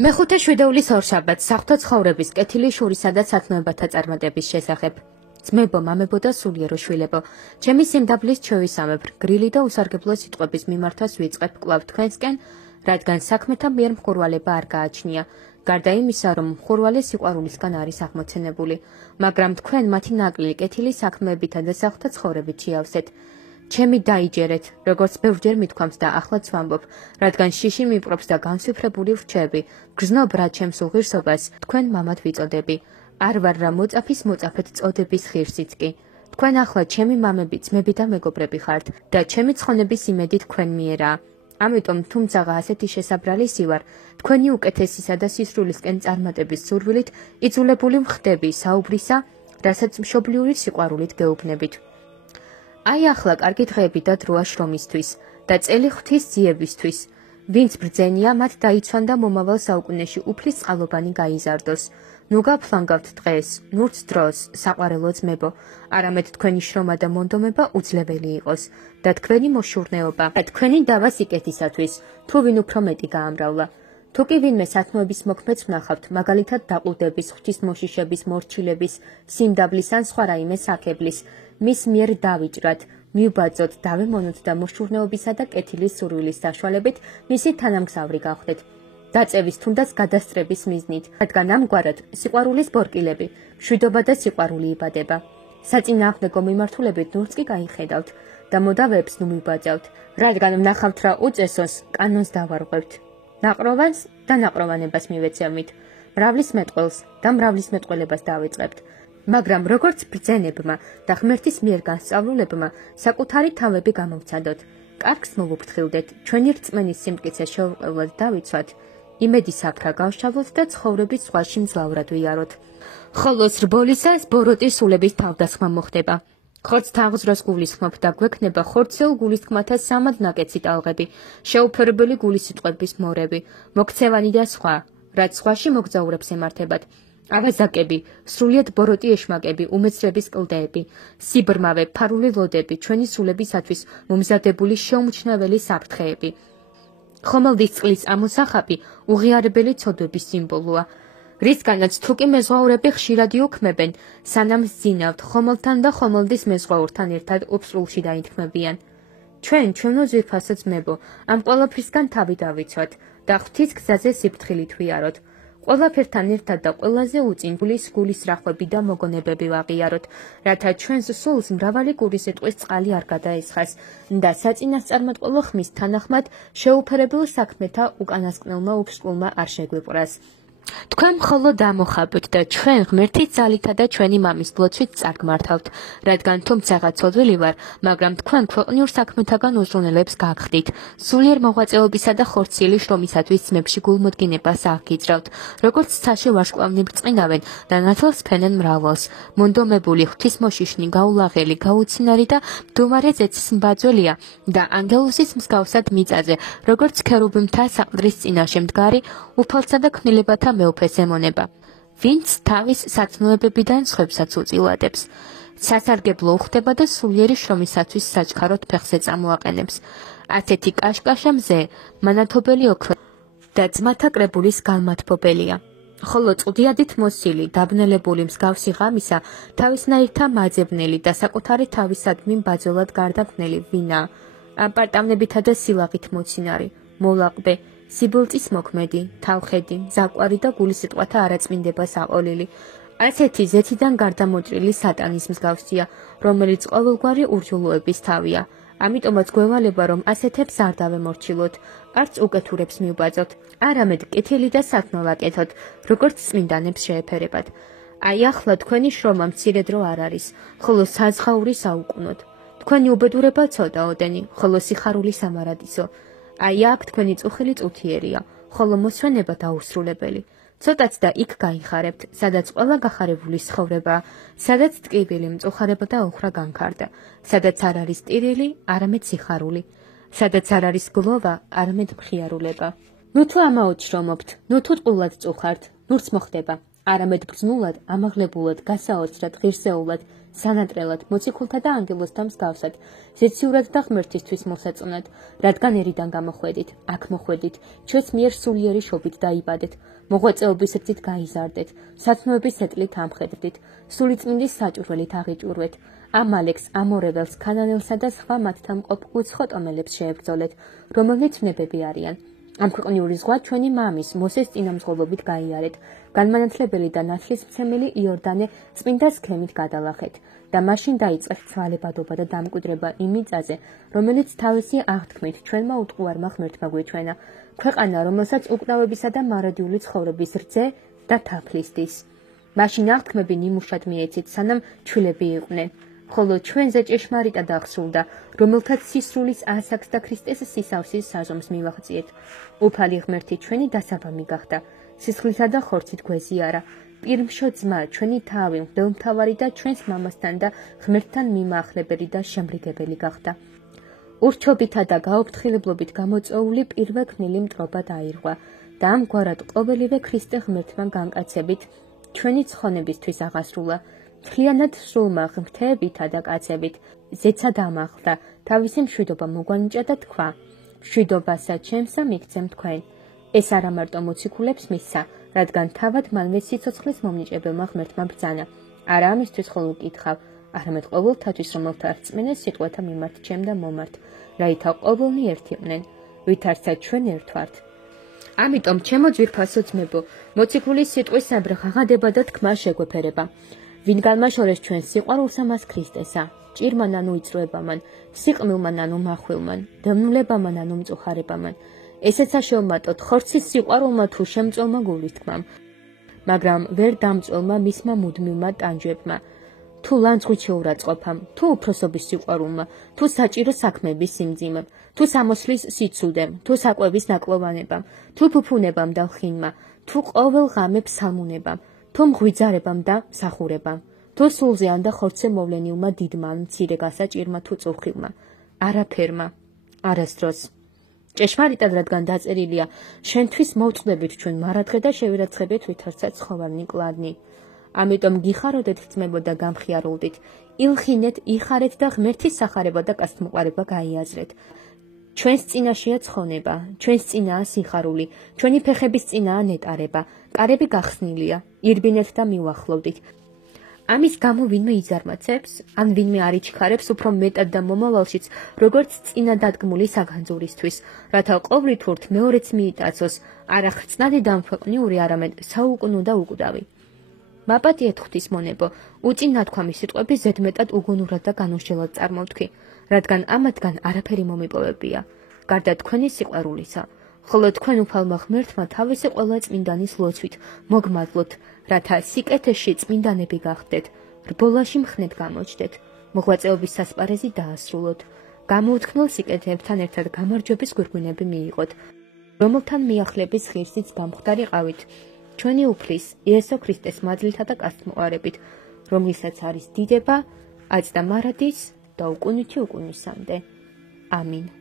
მეხუთე შვიდეულის ორშაბათს საღვთო ცხოვრების კეთილი შურისა და სათნოებათა წარმატების შესახებ. ძმებო, მამებო და სულიერო შვილებო, ჩემი სიმდაბლის ჩვევისამებრ, გრილი და უსარგებლო სიტყვების მიმართვას ვიწყებ კვლავ თქვენსკენ, რადგან საქმეთა მიერ მხურვალება არ გააჩნია, გარდა იმისა, რომ მხურვალე სიყვარულისგან არის აღმოცენებული, მაგრამ თქვენ მათი ნაკლი კეთილი საქმეებითა და საღვთო ცხოვრებით შეავსეთ. ჩემი დაიჯერეთ, როგორც ბევრჯერ მithქვამს და ახლაც ვამბობ, რადგან შიში მიპყრობს და განსვიფრებული ვრჩები, გრძნობ რა ჩემს უღირსობას, თქვენ მამად ვიწოდები. არ ვარ რა მოწაფის მოწაფეთ წოდების ღირსიც კი. თქვენ ახლა ჩემი მამები, ძმები და მეგობრები ხართ და ჩემი ცხონების იმედი თქვენ მიერაა. ამიტომ თუმცაღა ასეთი შესაბრალისი ვარ, თქვენი უკეთესისა და სისრულისკენ წარმატების სურვილით იძულებული ვხდები საუბრისა, რასაც მშობლიური სიყვარულით გეუბნებით. აი ახლა კარგი დღეები და დროა შრომისთვის და წელი ღვთის ძიებისთვის. ვინც ბრძენია, მათ დაიცვან და მომავალ საუკუნეში უფლის წყალობანი გაიზარდოს. ნუ გაფლანგავთ დღეს, ნურც დროს, საყვარელო ძმებო, არამედ თქვენი შრომა და მონდომება უძლებელი იყოს და თქვენი მოშურნეობა და თქვენი დავა სიკეთისათვის, თუ ვინ უფრო მეტი გაამრავლა. თუ კი ვინმე სათნოების მოქმედს ვნახავთ, მაგალითად დაყუდების, ღვთისმოშიშების, მორჩილების, სიმდაბლის ან სხვა რაიმე საქებლის, მის მიერ დავიჭრათ, მივბაძოთ, დავემონოთ და მოშურნეობისა და კეთილის სურვილის საშუალებით მისი თანამგზავრი გავხდეთ. დაწევის თუნდაც გადასწრების მიზნით, რადგან ამგვარად სიყვარულის ბორკილები, მშვიდობა და სიყვარული იბადება. საწინააღმდეგო მიმართულებით ნურც კი გაიხედავთ და მოდავეებს ნუ მივბაძავთ, რადგან ვნახავთ რა უწესოს, კანონს დავარღვევთ. ნაყროვანს და ნაყროვანებას მივეცემით, მრავლის მეტყველს და მრავლის მეტყველებას დავიწყებთ. მაგრამ როგორც ბრძენებმა და ღმერთის მიერ განსწავლულებმა საკუთარი თავები გამოვცადოთ. კარგს მოვუფრთხილდეთ, ჩვენი რწმენის სიმტკიცე შეურყევლად დავიცვათ, იმედი საფრა გავშალოთ და ცხოვრების ზღვაში მძლავრად ვიაროთ. ხოლო სრბოლისას ბოროტის სულების თავდასხმა მოხდება. ხორცთ აღზროს გულისხმობ და გვექნება ხორცეულ გულისხმათა სამად ნაკეცი ტალღები, შეუფერებელი გულისიტყვების მორები, მოქცევანი და სხვა, რაც ზღვაში მოგზაურებს ემართებათ. ავაზაკები, სრულიად ბოროტი ეშმაკები, უმეცრების კლდეები, სიბრმავე, ფარული ლოდები, ჩვენი სულებისათვის მომზადებული შეუმჩნეველი საფრთხეები. ხომალდის წყლის ამოსახაპი უღიარებელი ცოდვების სიმბოლოა, რისგანაც თუკი მეზღვაურები ხშირად იუქმებენ, სანამ ზინავთ ხომალდთან და ხომალდის მეზღვაურთან ერთად უბსრულში დაინთქმებიან. ჩვენო ძვირფასო ძმებო, ამ ყველაფრისგან თავი დავიცვათ და ღვთის გზაზე სიფრთხილით ვიაროთ. ყველაფერთან ერთად და ყველაზე უწინ გულის რახვები და მოგონებები ვაღიაროთ, რათა ჩვენს სულს მრავალი გულისიტყვის წყალი არ გადაესხას და საწინასწარმეტყველო ხმის თანახმად შეუფერებელ საქმეთა უკანასკნელმა უბსკულმა არ შეგვიყვრას. თქვენ მხოლოდ ამოხაბოთ და ჩვენ ღმერთის ძალითა და ჩვენი მამის ბლოცვით წარგმართავთ, რადგან თუმცაღა ცოდვილი ვარ, მაგრამ თქვენ ქვეყნიურ საქმეთაგან უზრუნველებს გაგხდით. სულიერ მოღვაწეობისა და ხორციელი შრომისათვის ძმებში გულმოდგინებას აღგიძრავთ, როგორც ცაში ვარსკვლავნი ბრწყინავენ და ნათელს ფენენ მრავლს. მონდომებული, ღვთისმოშიშნი, გაულაღელი, გაუცინარი და მდუმარე ზეცის mbაძველია და ანგელოზის მსგავსად მიწაზე, როგორც ქერუბიმთა საყდრის წინაშე მდგარი, უფალსა და ქმნილებათა მეუფეს ემონება. ვინც თავის სათნოებებიდან სხვებსაც უწილადებს. სასარგებლო უხდება და სულიერი შრომისათვის საჩქაროდ ფეხზე წამოაყენებს. ასეთი კაშკაშა მზე, მანათობელი ოქრო და ძმათა კრებულის განმათბობელია. ხოლო წვდიადით მოსილი, დაბნელებული მსგავსი ღამისა, თავისნაირთა მაძებნელი და საკუთარი თავისადმი mbაძველად გარდაბნელი ვინა, პარტავნებითა და სილაღით მოცინარი, მოლაყბე, სიბილწის მოქმედი, თავხედი, ზაკვარი და გულისიტყვათა არაწმინდებას აყოლილი. ასეთი ზეთიდან გარდამოჭრილი სატანის მსგავსია, რომელიც ყოველგვარი ურჯულოების თავია. ამიტომაც გვევალება, რომ ასეთებს არ დავემორჩილოთ, არც უკეთურებს მივბაძოთ, არამედ კეთილი და სათნო ვაკეთოთ, როგორც წმინდანებს შეეფერებათ. აი ახლა თქვენი შრომა მცირე დრო არ არის, ხოლო საზღაური საუკუნოდ. თქვენი უბედურება ცოტა ოდენი, ხოლო სიხარული სამარადისო. აი აქ თქვენი წუხილი წუთიერია, ხოლო მოსვენება დაუსრულებელი. ცოტაც და იქ გაიხარებთ, სადაც ყველა გახარებული ცხოვრებაა, სადაც ტკივილი, მწუხარება და ოხრა განქარდა, სადაც არ არის ტირილი, არამედ სიხარული, სადაც არ არის გლოვა, არამედ მხიარულება. ნუ თუ ამაოდ შრომობთ, ნუ თუ ტყუილად წუხართ, ნურც მოხდება, არამედ ბრძნულად, ამაღლებულად, გასაოცრად, ღირსეულად, სანატრელად, მოციქულთა და ანგელოზთა მსგავსად, ზეციურად და ღმერთისთვის მოსაწონად, რადგან ერიდან გამოხვედით, აქ მოხვედით, ჩვენს მიერ სულიერი შობით დაიბადეთ, მოღვაწეობის რძით გაიზარდეთ, სათნოების ეტლით ამხედრდით, სულიწმინდის საჭურველით აღიჭურვეთ, ამალექს, ამორეველს, ქანანელსა და სხვა მათთან მყოფ უცხო ტომელებს შეებრძოლეთ, რომელნიც ნებები არიან. ამ ქვეყნიური ზღვა ჩვენი მამის მოსეს წინამძღოლობით გაიარეთ, განმანათლებელი და ნათლისმცემელი იორდანე წმინდა სქემით გადალახეთ და მაშინ დაიწყეთ ცვალებადობა და დამკვიდრება იმ მიწაზე, რომელიც თავისი აღთქმით ჩვენმა უტყუარმა ღმერთმა გვიჩვენა, ქვეყანა, რომელსაც უკრავებისა და მარადიული ცხოვრების რძე და თაფლისდის. მაშინ აღთქმები ნიმუშად მიეცით, სანამ ჩვილები იყვნენ. ხოლო ჩვენზე ჭეშმარიტად აღსრულდა, რომელთაც სისრულის ასაკს და ქრისტეს სისავსის საზომს მივაღწიეთ. უფალი ღმერთი ჩვენი დასაბამი გახდა, სისხლითა და ხორცით გვეზიარა, პირმშო ძმა, ჩვენი თავი, მღვდელმთავარი და ჩვენს მამასთან და ღმერთთან მიმაახლებელი და შემრიგებელი გახდა. ურჩობითა და გაუფრთხილებლობით გამოწვეული პირველქმნილი მტრობა დაირღვა და ამგვარად ყოველივე ქრისტე ღმერთმა განკაცებით ჩვენი ცხონებისთვის აღასრულა. მთლიანად სრულმა ღმრთებითა და კაცებით, ზეცა დამახლდა, თავისი მშვიდობა მოგვანიჭა და თქვა, მშვიდობასა ჩემსა მიგცემ თქვენ. ეს არა მარტო მოციქულებს მისცა, რადგან თავად მანვე სიცოცხლის მომნიჭებელმა ღმერთმა ბრძანა. არა ამისთვის ხოლო კითხავ, არამედ ყოველთათვის რომელთა რწმენას სიტყვათა მიმართ ჩემ და მომართ, რაითა ყოველნი ერთიყვნენ, ვითარცა ჩვენ ერთ ვართ. ამიტომ ჩემო ძვირფასო ძმებო, მოციქულის სიტყვისაბრ ღაღადება და თქმა შეგვეფერება. ვინ განმაშორეს ჩვენ სიყვარულსა მას ქრისტესა, ჭირმან ანუ იწროებამან, სიყმილმან ანუ მახვილმან, დემნულებამან ანუ მწუხარებამან. ესეცა შევმატოთ ხორცის სიყვარულმა თუ შემწოლმა გულის თქმამ, მაგრამ ვერ დამწოლმა მისმა მუდმივმა ტანჯვებმა, თუ ლანძღვით შეურაცხყოფამ, თუ უფროსობის სიყვარულმა, თუ საჭირო საქმების სიმძიმემ, თუ სამოსლის სიცუდემ, თუ საკვების ნაკლოვანებამ, თუ ფუფუნებამ და ხინმა, თუ ყოველ ღამე ფსალმუნებამ, თუ მღვიძარებამ და მსახურებამ, თუ სულზე ან და ხორცზე მოვლენილმა დიდმა, მცირე გასაჭირმა თუ წუხილმა, არაფერმა, არასდროს. ჭეშმარიტად რადგან დაწერილია, შენთვის მოვწყდებით ჩვენ მარადღე და შევირაცხებით ვითარცა ცხოველნი კლადნი. ამიტომ გიხაროდეთ ძმებო და გამხიარულდით, ილხინეთ, იხარეთ და ღმერთის სახარება და კაცთმოყარება გაიაზრეთ. ჩვენს წინაშია ცხონება, ჩვენს წინაა სიხარული, ჩვენი ფეხების წინაა ნეტარება, კარები გახსნილია, ირბინეთ და მივახლოვდით. ამის გამო ვინმე იძარმაცებს, ან ვინმე არ იჩქარებს უფრო მეტად და მომავალშიც, როგორც წინა დადგმული საგანძურისთვის, რათა ყოვლით ურთ მეორეც მიიტაცოს, არა ხრწნადი დამქვეყნიური, არამედ საუკუნო და უკვდავი. მაპატიეთ ღვთის მონებო, უწინ ნათქვამი სიტყვები ზედმეტად უგუნურად და განუსჯელად წარმოვთქვი, რადგან ამათგან არაფერი მომიპოვებია, გარდა თქვენი სიყვარულისა, ხოლო თქვენ უფალმა ღმერთმა თავისი ყველა წმინდანის ლოცვით მოგმადლოთ, რათა სიკეთეში წმინდანები გახდეთ, რბოლაში მხნედ გამოჩდეთ, მოღვაწეობის სასპარეზი დაასრულოთ, გამოუთქმელ სიკეთეებთან ერთად გამარჯვების გვირგვინები მიიღოთ, რომელთან მიახლების ღირსიც გამხდარიყავით, ჩვენი უფლის იესო ქრისტეს მადლითა და კაცთმოყარებით, რომლისაც არის დიდება, აც და მარადის და უკუნითი უკუნისამდე. ამინ.